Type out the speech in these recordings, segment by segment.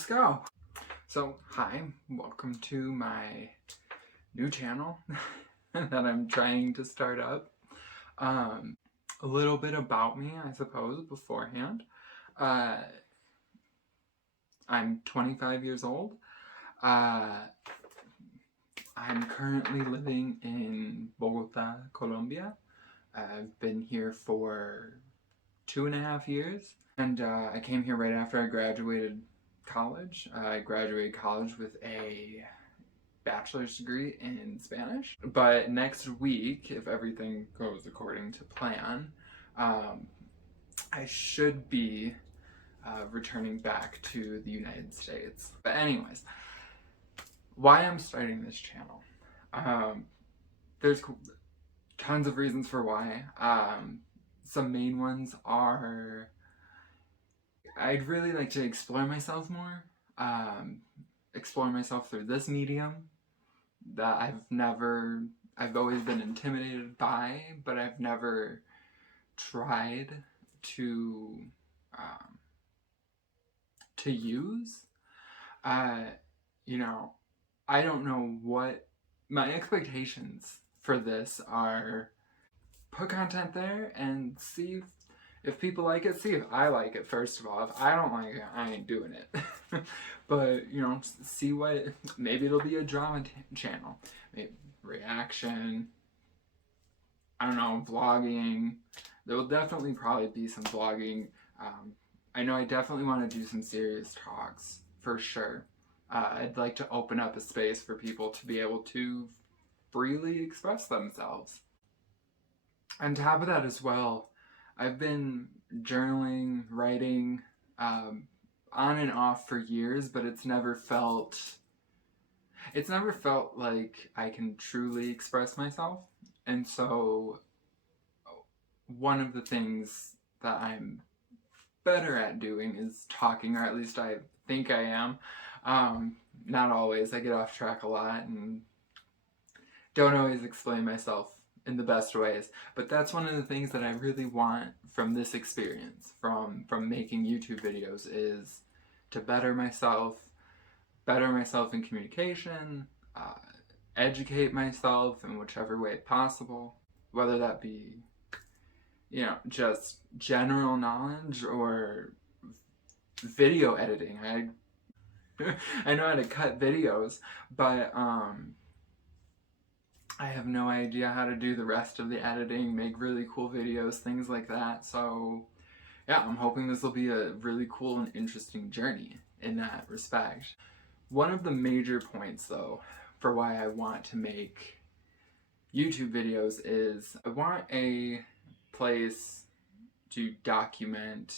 let's go. So, hi, welcome to my new channel that I'm trying to start up. A little bit about me, I suppose, beforehand. I'm 25 years old. I'm currently living in Bogota, Colombia. I've been here for 2.5 years, and I came here right after I graduated college. I graduated college with a bachelor's degree in Spanish. But next week, if everything goes according to plan, I should be returning back to the United States. But anyways, why I'm starting this channel. There's tons of reasons for why. Some main ones are I'd really like to explore myself more. Explore myself through this medium that I've always been intimidated by, but I've never tried to use. You know, I don't know what my expectations for this are. Put content there and see if people like it, see if I like it, first of all. If I don't like it, I ain't doing it. But, you know, see what, maybe it'll be a drama channel. Maybe reaction, I don't know, vlogging. There will definitely probably be some vlogging. I know I definitely want to do some serious talks, for sure. I'd like to open up a space for people to be able to freely express themselves. On top of that as well, I've been journaling, writing, on and off for years, but it's never felt like I can truly express myself. And so one of the things that I'm better at doing is talking, or at least I think I am. Not always. I get off track a lot and don't always explain myself in the best ways, but that's one of the things that I really want from this experience, from making YouTube videos, is to better myself in communication, educate myself in whichever way possible, whether that be, you know, just general knowledge or video editing. I know how to cut videos, but I have no idea how to do the rest of the editing, make really cool videos, things like that. So yeah, I'm hoping this will be a really cool and interesting journey in that respect. One of the major points, though, for why I want to make YouTube videos is I want a place to document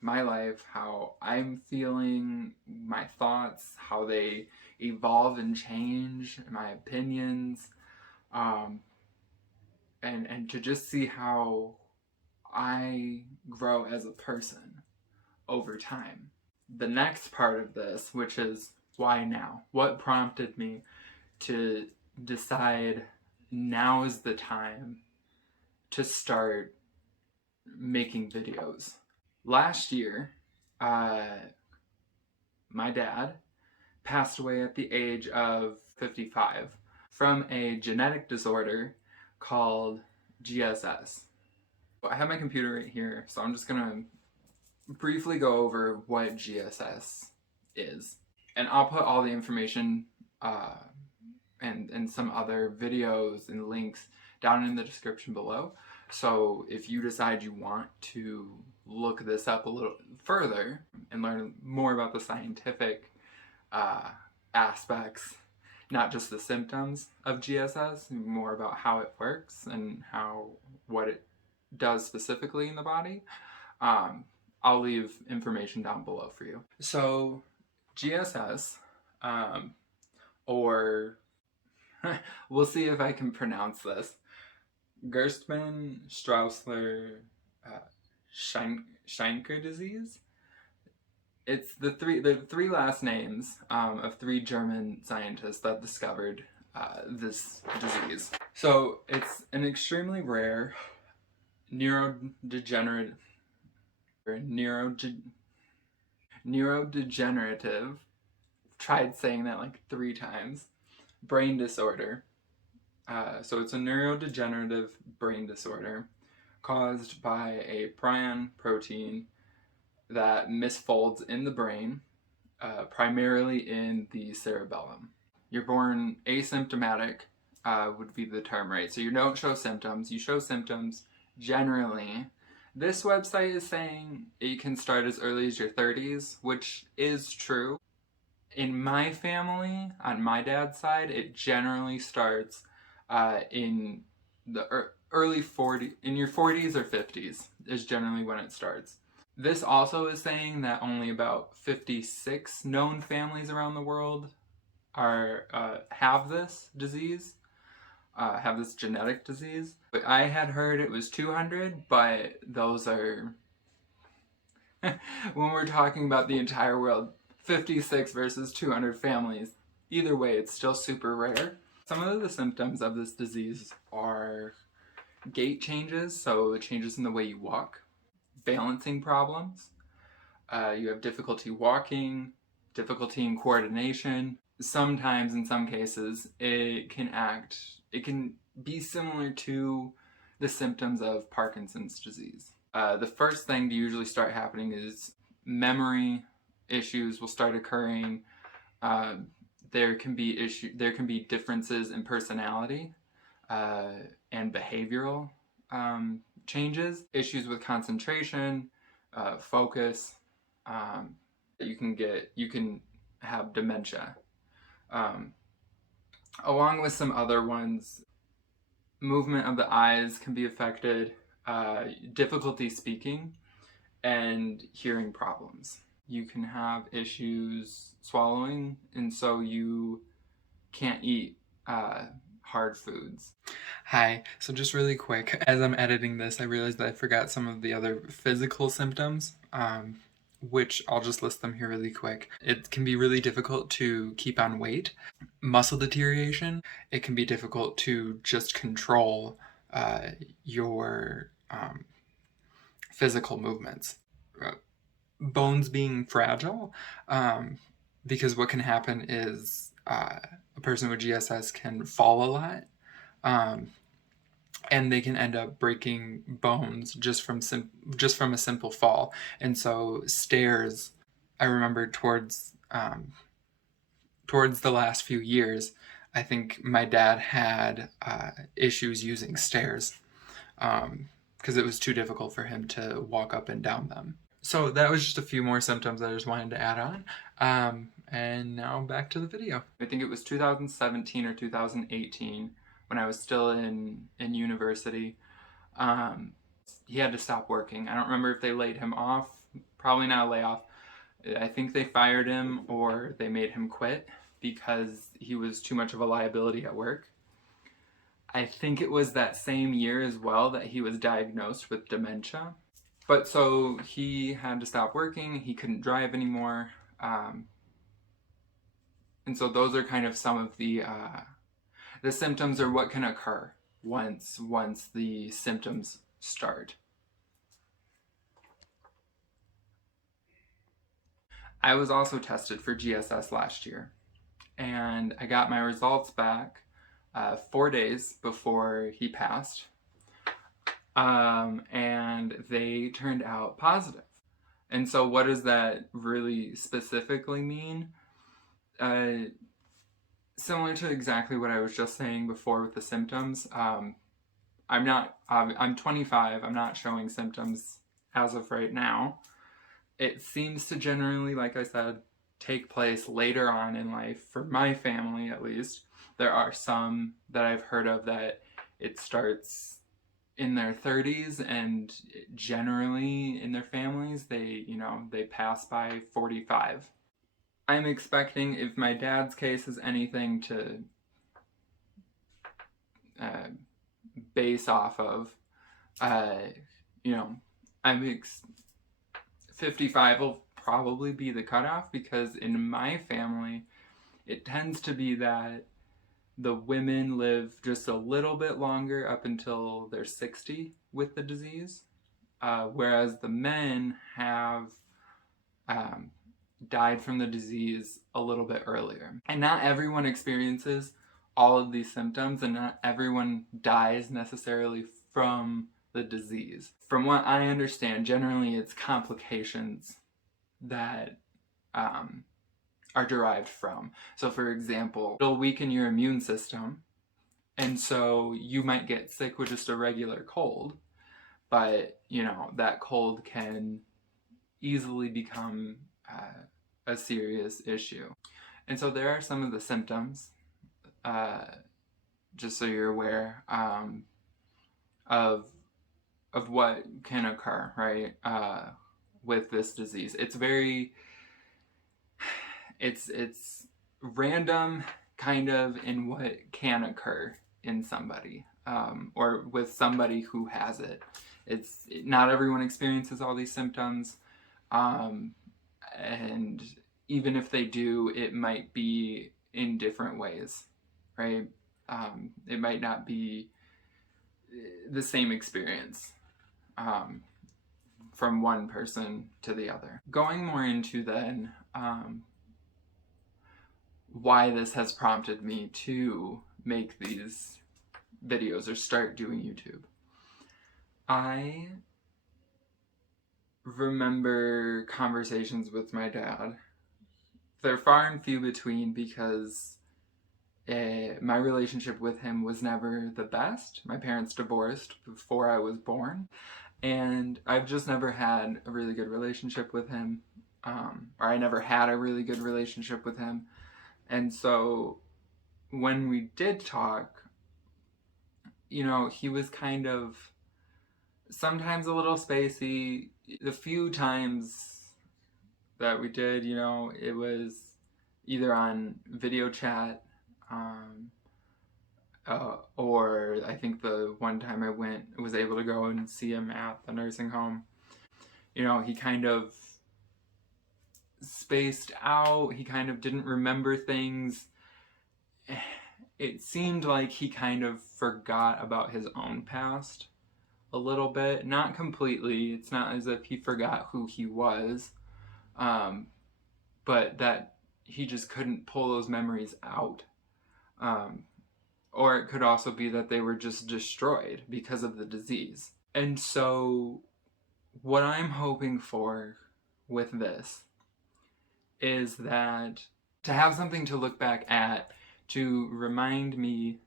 my life, how I'm feeling, my thoughts, how they evolve and change, my opinions, and to just see how I grow as a person over time. The next part of this, which is why now? What prompted me to decide now is the time to start making videos? Last year, my dad passed away at the age of 55 from a genetic disorder called GSS. I have my computer right here, so I'm just gonna briefly go over what GSS is. And I'll put all the information and some other videos and links down in the description below. So if you decide you want to look this up a little further and learn more about the scientific aspects, not just the symptoms of GSS, more about how it works and what it does specifically in the body, I'll leave information down below for you. So GSS, or we'll see if I can pronounce this, Gerstmann-Straussler-Scheinker disease. It's the three last names of three German scientists that discovered this disease. So it's an extremely rare neurodegenerative Neurodegenerative, tried saying that like 3 times, brain disorder. So it's a neurodegenerative brain disorder caused by a prion protein that misfolds in the brain, primarily in the cerebellum. You're born asymptomatic, would be the term, right? So you don't show symptoms. You show symptoms generally. This website is saying it can start as early as your 30s, which is true. In my family, on my dad's side, it generally starts in the early 40s, in your 40s or 50s is generally when it starts. This also is saying that only about 56 known families around the world have this disease, have this genetic disease. But I had heard it was 200, but those are, when we're talking about the entire world, 56 versus 200 families. Either way, it's still super rare. Some of the symptoms of this disease are gait changes, so changes in the way you walk, balancing problems, you have difficulty walking, difficulty in coordination. Sometimes, in some cases, it can be similar to the symptoms of Parkinson's disease. The first thing to usually start happening is memory issues will start occurring. There can be differences in personality and behavioral changes, issues with concentration, focus. You can have dementia. Along with some other ones, movement of the eyes can be affected, difficulty speaking, and hearing problems. You can have issues swallowing, and so you can't eat hard foods. Hi, so just really quick, as I'm editing this, I realized that I forgot some of the other physical symptoms, which I'll just list them here really quick. It can be really difficult to keep on weight. Muscle deterioration. It can be difficult to just control your physical movements. Bones being fragile, because what can happen is a person with GSS can fall a lot, and they can end up breaking bones just from a simple fall. And so stairs, I remember towards the last few years, I think my dad had issues using stairs because it was too difficult for him to walk up and down them. So that was just a few more symptoms I just wanted to add on. And now back to the video. I think it was 2017 or 2018 when I was still in university. He had to stop working. I don't remember if they laid him off. Probably not a layoff. I think they fired him or they made him quit because he was too much of a liability at work. I think it was that same year as well that he was diagnosed with dementia. But so he had to stop working, he couldn't drive anymore. And so those are kind of some of the symptoms, or what can occur once the symptoms start. I was also tested for GSS last year, and I got my results back 4 days before he passed. And they turned out positive. And so what does that really specifically mean? Similar to exactly what I was just saying before with the symptoms. I'm 25, I'm not showing symptoms as of right now. It seems to generally, like I said, take place later on in life, for my family at least. There are some that I've heard of that it starts in their 30s, and generally in their families they pass by 45. I'm expecting, if my dad's case is anything to base off of, 55 will probably be the cutoff, because in my family it tends to be that the women live just a little bit longer up until they're 60 with the disease, whereas the men have died from the disease a little bit earlier. And not everyone experiences all of these symptoms, and not everyone dies necessarily from the disease. From what I understand, generally it's complications that are derived from. So for example, it'll weaken your immune system, and so you might get sick with just a regular cold, but you know, that cold can easily become a serious issue. And so there are some of the symptoms, just so you're aware, of what can occur, right, with this disease. It's very, it's random kind of in what can occur in somebody, or with somebody who has it. It's not everyone experiences all these symptoms, and even if they do, it might be in different ways, right? It might not be the same experience from one person to the other. Going more into then why this has prompted me to make these videos or start doing YouTube. I remember conversations with my dad. They're far and few between because my relationship with him was never the best. My parents divorced before I was born, and I've just never had a really good relationship with him, or I never had a really good relationship with him. And so when we did talk, you know, he was kind of sometimes a little spacey. The few times that we did, you know, it was either on video chat, or I think the one time I was able to go and see him at the nursing home. You know, he kind of spaced out, he kind of didn't remember things. It seemed like he kind of forgot about his own past a little bit. Not completely, it's not as if he forgot who he was, but that he just couldn't pull those memories out. Or it could also be that they were just destroyed because of the disease. And so what I'm hoping for with this is that to have something to look back at to remind me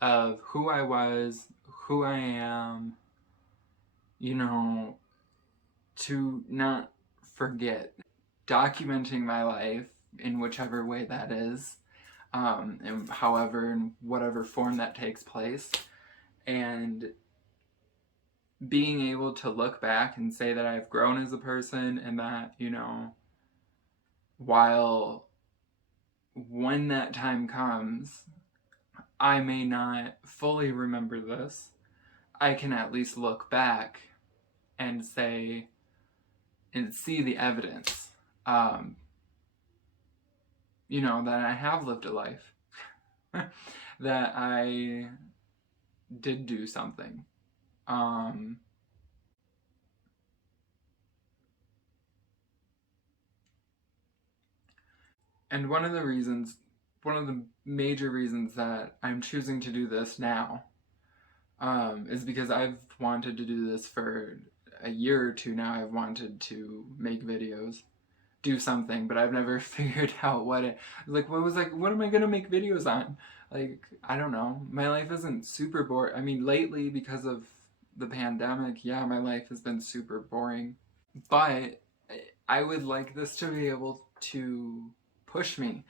of who I was, who I am, you know, to not forget. Documenting my life in whichever way that is, and however, in whatever form that takes place, and being able to look back and say that I've grown as a person, and that, you know, while when that time comes, I may not fully remember this, I can at least look back and say, and see the evidence, you know, that I have lived a life, that I did do something. And one of the major reasons that I'm choosing to do this now, is because I've wanted to do this for a year or two now. I've wanted to make videos, do something, but I've never figured out what am I gonna make videos on? Like, I don't know. My life isn't super boring. I mean, lately, because of the pandemic, yeah, my life has been super boring. But I would like this to be able to push me,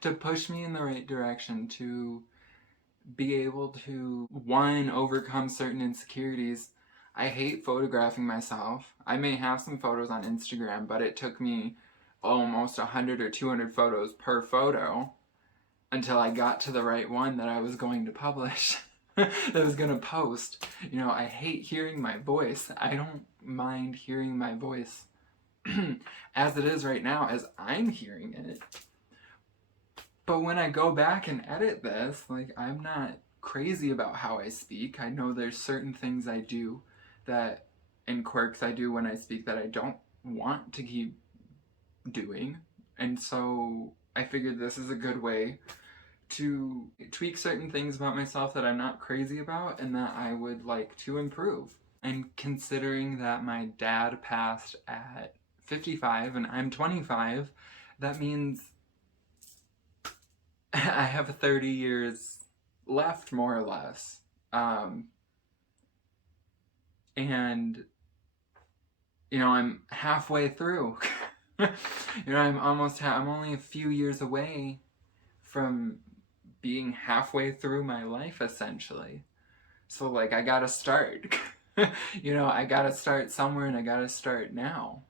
to push me in the right direction, to be able to, one, overcome certain insecurities. I hate photographing myself. I may have some photos on Instagram, but it took me almost 100 or 200 photos per photo until I got to the right one that I was going to publish, that I was going to post. You know, I hate hearing my voice. I don't mind hearing my voice as it is right now, as I'm hearing it. But when I go back and edit this, like, I'm not crazy about how I speak. I know there's certain things I do that, and quirks I do when I speak, that I don't want to keep doing. And so I figured this is a good way to tweak certain things about myself that I'm not crazy about and that I would like to improve. And considering that my dad passed at 55 and I'm 25, that means I have 30 years left, more or less. And, you know, I'm halfway through. You know, I'm only a few years away from being halfway through my life, essentially. So, like, I gotta start. You know, I gotta start somewhere, and I gotta start now.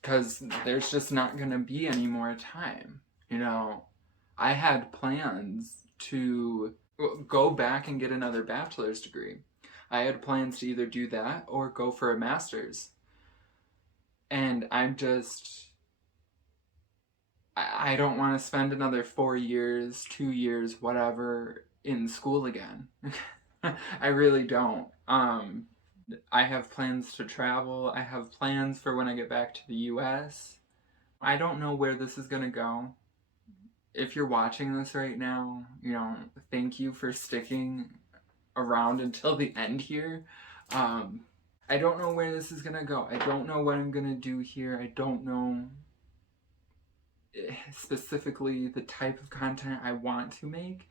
Because there's just not gonna be any more time. You know, I had plans to go back and get another bachelor's degree. I had plans to either do that or go for a master's. And I don't want to spend another 4 years, 2 years, whatever, in school again. I really don't. I have plans to travel. I have plans for when I get back to the US. I don't know where this is going to go. If you're watching this right now, you know, thank you for sticking around until the end here. I don't know where this is going to go. I don't know what I'm going to do here. I don't know specifically the type of content I want to make.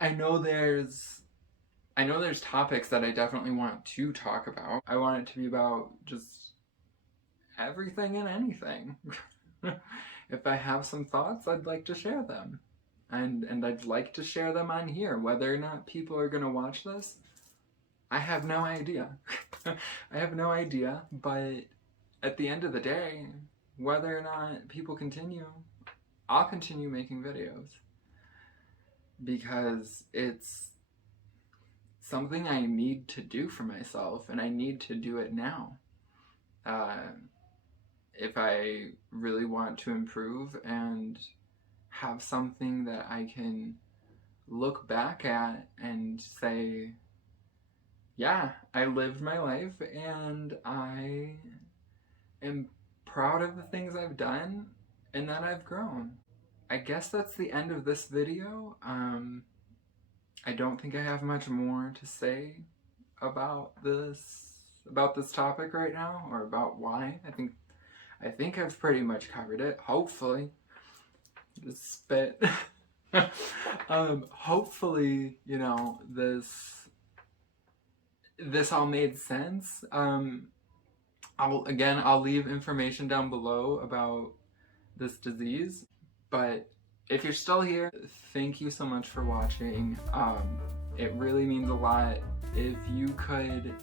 I know there's topics that I definitely want to talk about. I want it to be about just everything and anything. If I have some thoughts, I'd like to share them. And I'd like to share them on here. Whether or not people are going to watch this, I have no idea. I have no idea, but at the end of the day, whether or not people continue, I'll continue making videos. Because it's something I need to do for myself, and I need to do it now. If I really want to improve and have something that I can look back at and say, yeah, I lived my life and I am proud of the things I've done and that I've grown. I guess that's the end of this video. I don't think I have much more to say about this topic right now, or about why. I think I've pretty much covered it, hopefully. Just spit. Hopefully, you know, this all made sense. I'll leave information down below about this disease, but if you're still here, thank you so much for watching. It really means a lot if you could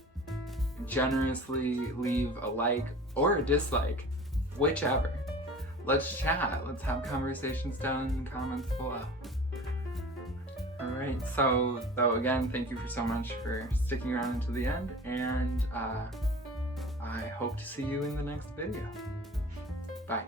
generously leave a like or a dislike, whichever. Let's chat. Let's have conversations down in the comments below. Alright, so again, thank you so much for sticking around until the end, and I hope to see you in the next video. Bye.